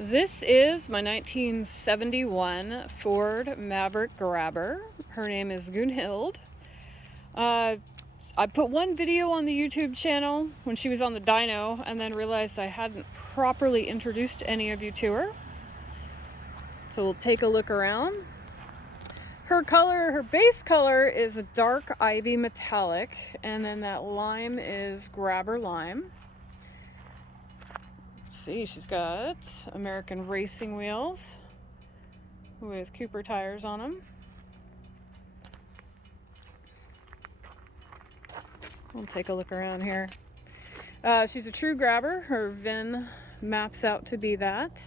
This is my 1971 Ford Maverick Grabber. Her name is Gunnhild. I put one video on the YouTube channel when she was on the dyno and then realized I hadn't properly introduced any of you to her. So we'll take a look around. Her color, her base color is a dark ivy metallic, and then that lime is Grabber lime. See, she's got American racing wheels with Cooper tires on them. We'll take a look around here. She's a true grabber. Her VIN maps out to be that.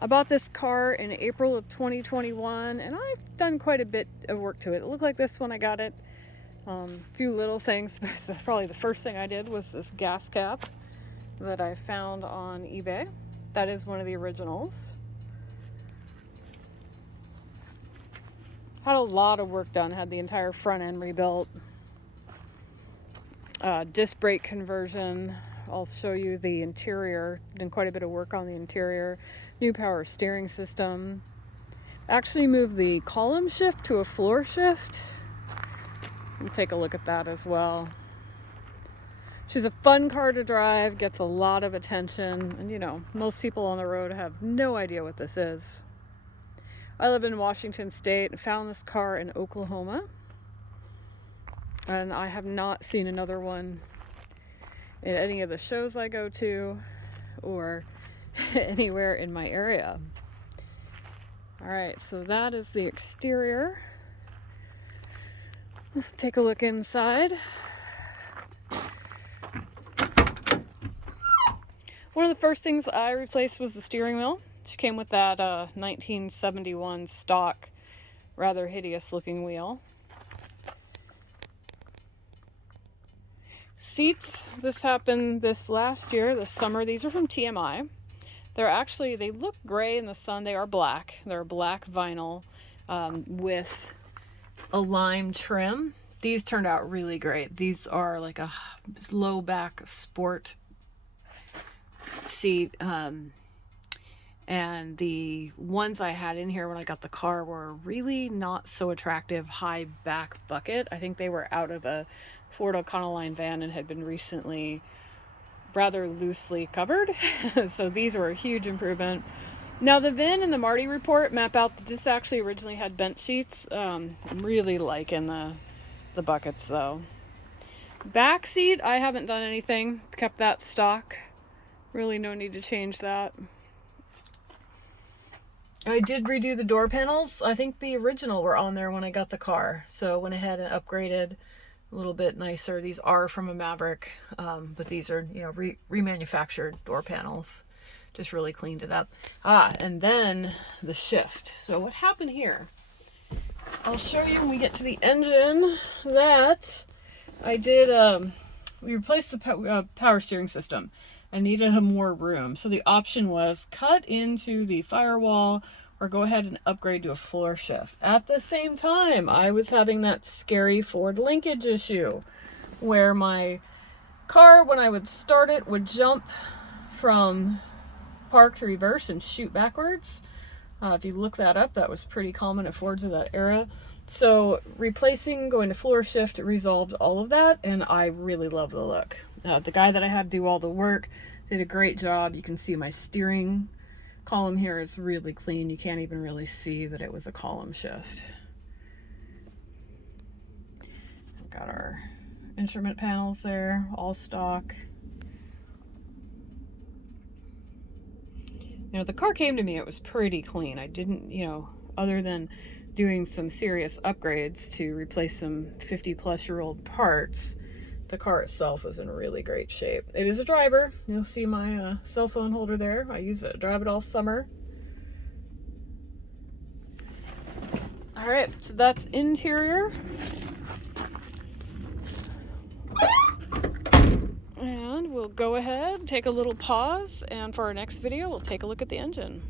I bought this car in April of 2021, and I've done quite a bit of work to it. It looked like this when I got it. A few little things, but probably the first thing I did was this gas cap that I found on eBay. That is one of the originals. Had a lot of work done, had the entire front end rebuilt. Disc brake conversion. I'll show you the interior. Did quite a bit of work on the interior. New power steering system. Actually moved the column shift to a floor shift. We'll take a look at that as well. She's a fun car to drive, gets a lot of attention, and you know, most people on the road have no idea what this is. I live in Washington State and found this car in Oklahoma, and I have not seen another one in any of the shows I go to or anywhere in my area. All right, so that is the exterior. Let's take a look inside. One of the first things I replaced was the steering wheel. She came with that 1971 stock, rather hideous looking wheel. Seats, this happened this last year, this summer. These are from TMI. They look gray in the sun. They are black. They're black vinyl with a lime trim. These turned out really great. These are like a low back sport seat, and the ones I had in here when I got the car were really not so attractive high back bucket. I think they were out of a Ford Econoline van and had been recently rather loosely covered. So these were a huge improvement. Now the VIN and the Marty report map out that this actually originally had bench seats. I'm really liking the buckets though. Back seat, I haven't done anything, kept that stock. Really no need to change that. I did redo the door panels. I think the original were on there when I got the car, so I went ahead and upgraded a little bit nicer. These are from a Maverick, but these are, you know, remanufactured door panels. Just really cleaned it up. And then the shift. So what happened here? I'll show you when we get to the engine that I did. We replaced the power steering system. I needed more room, so the option was cut into the firewall or go ahead and upgrade to a floor shift. At the same time, I was having that scary Ford linkage issue where my car, when I would start it, would jump from park to reverse and shoot backwards. If you look that up, that was pretty common at Fords of that era. So replacing, going to floor shift, resolved all of that, and I really love the look. The guy that I had do all the work did a great job. You can see my steering column here is really clean. You can't even really see that it was a column shift. We've got our instrument panels there, all stock. You know, the car came to me, it was pretty clean. I didn't, you know, other than doing some serious upgrades to replace some 50-plus-year-old parts, the car itself was in really great shape. It is a driver. You'll see my cell phone holder there. I use it, drive it all summer. All right, so that's interior. And we'll go ahead, take a little pause, and for our next video, we'll take a look at the engine.